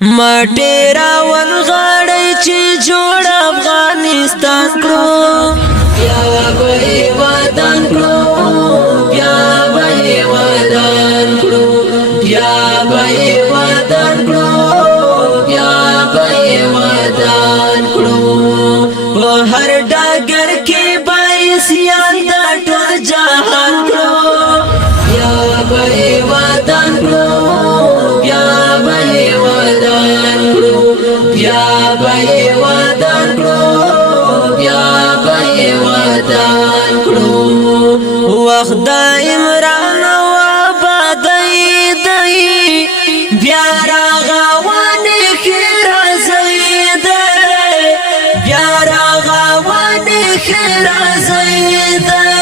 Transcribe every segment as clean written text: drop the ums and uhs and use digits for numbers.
مټیرا ونغړی چې جوړ افغانستان کړو بیا به وطن کړو بیا به وطن کړو بیا به وطن کړو بیا به وطن کړو په هر ډګر کې به سیان د ټول جهان کړو بیا به وطن کړو بیا به وطن کړو بیا به وطن کړو بیا به وطن کړو وخت د عمران او آبادۍ دی بیا راغونې ښه راځي دی بیا راغونې ښه راځي دی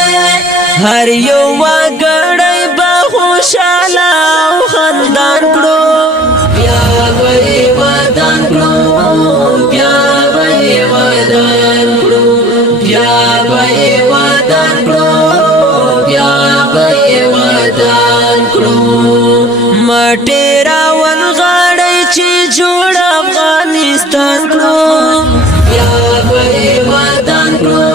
هر یو وګړی به خوشاله او خندان کړو بیا به وطن کړو بیا به وطن کړو بیا به وطن کړو بیا به وطن کړو مټیرا ونغړی چې جوړ افغانستان کړو بیا به وطن کړو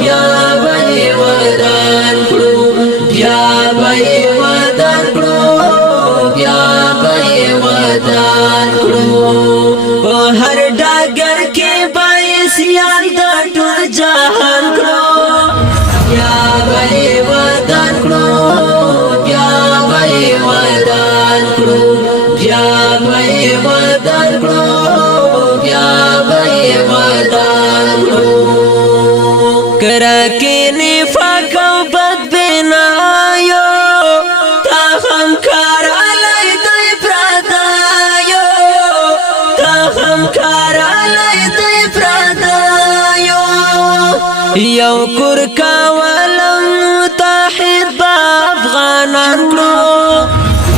بیا به وطن کړو بیا به وطن کړو بیا به وطن کړو په هر ډګر کې به سیان د ټول جهان کړو بیا به وطن کړو بیا به وطن کړو بیا به وطن کړو بیا به وطن کړو کرکه نفاق او بدبینایو تا هم کار علی دی پردایو تا هم کار علی دی پردایو یو کور کولم متحد با افغانان کړو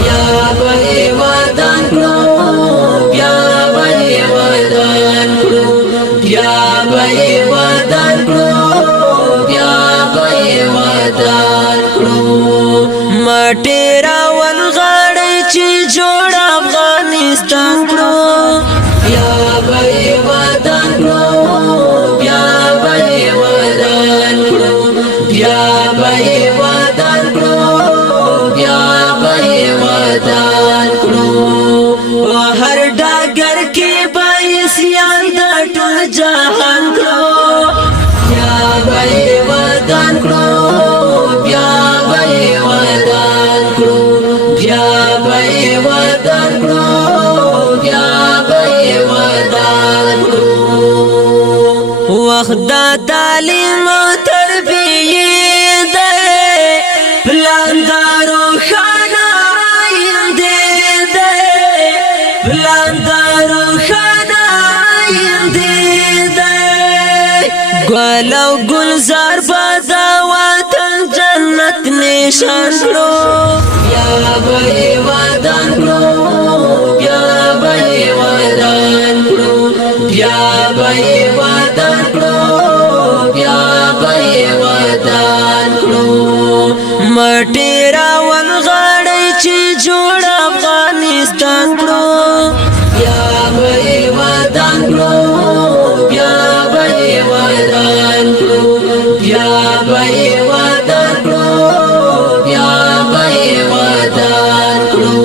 بیا به وطن کړو بیا به وطن کړو بیا به وطن کړو بیا به وطن کړو مټیرا ونغړی چې جوړ افغانستان کړو بیا به وطن کړو بیا به وطن کړو بیا به وطن کړو بیا به وطن کړو په هر ډګر کې به سیان د ټول جهان کړو بیا به وطن کړو بیا به وطن کړو بیا به وطن کړو بیا به وطن کړو وخت د تعلیم او تربیې دی پلان د روښانه آینده دی پلان د روښانه آینده دی ګل او ګلزار به د وطن جنت نشان کړو بیا به وطن کړو بیا به وطن کړو بیا به وطن کړو بیا به وطن کړو مټیرا ونغړی چې جوړ افغانستان کړو بیا به وطن کړو بیا به وطن کړو بیا به وطن کړو بیا به وطن کړو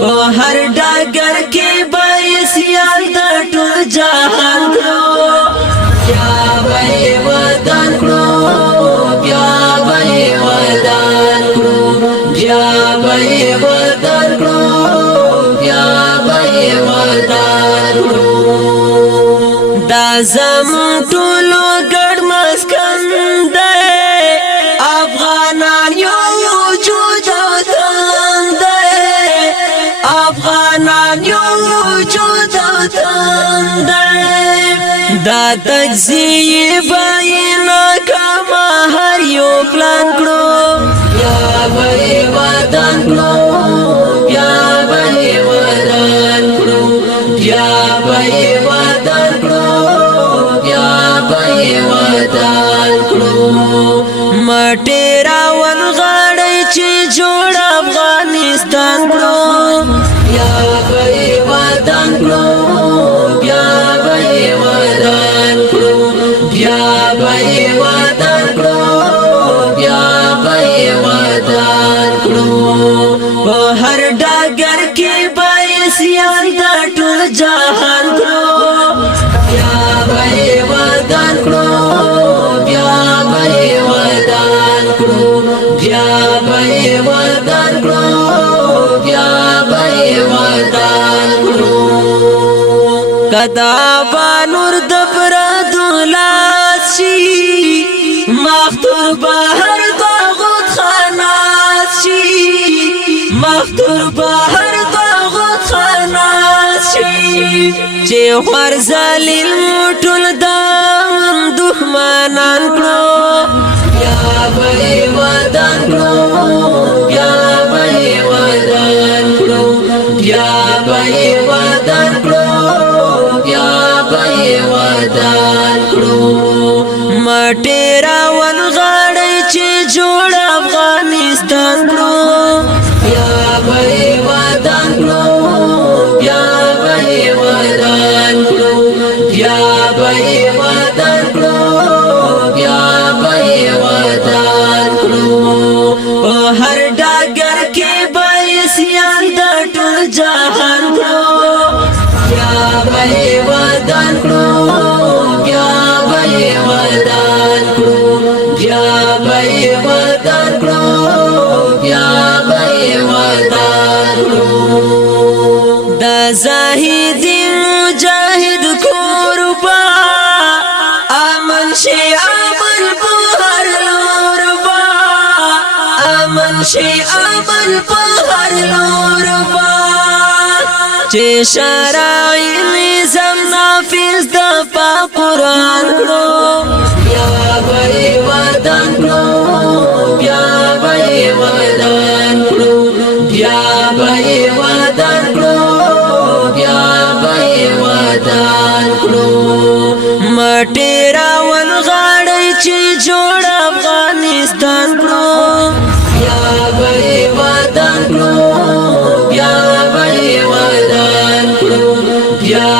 په هر ډګر کې به سیان د ټول جهان کړو بیا به وطن کړو بیا به وطن کړو بیا به وطن کړو بیا به وطن کړو دا زموږ ټولو ګډ مسکن دی افغانان یو وجود او تن دی افغانان یو وجود او تن دی دا تجزیه به ناکام هر یو پلان کړو بیا به وطن کړو بیا به وطن کړو بیا به وطن کړو بیا به وطن کړو مټیرا ونغړی چې جوړ افغانستان کړو بیا به ودان کړو بیا به ودان کړو بیا به ودان کړو بیا به ودان کړو په هر ډګر کې به سیان د ټول جهان کړو بیا به ودان کړو بیا به ودان کړو بیا به ودان کړو بیا به ودان کړو کدا بانور د پردو لاسي مختور بهر طاغوت خانات شي مختور بهر طاغوت خانات شي چې خور ذلیل ټول د دښمنان کړو بیا به ودان کړو بیا به ودان کړو بیا به ودان کړو بیا به ودان کړو مټی راون غاړی چې جوړ افغانستان کړو بیا به ودان کړو بیا به ودان کړو بیا به ودان کړو بیا به ودان کړو په هر ډګر کې به سیان د ټول جهان کړو بیا به ودان کړو بیا به ودان کړو بیا به ودان کړو بیا به ودان کړو د زاهد مجاهد قربا امن شي امن په هر لور با امن شي امن په هر لور با چې شرعي نظام نافذ د پاک قرآن کړو بیا به ودان کړو بیا به ودان کړو بیا به ودان کړو بیا به ودان کړو مټی راون غاړی چې جوړ افغانستان کړو بیا به ودان کړو بیا به ودان کړو بیا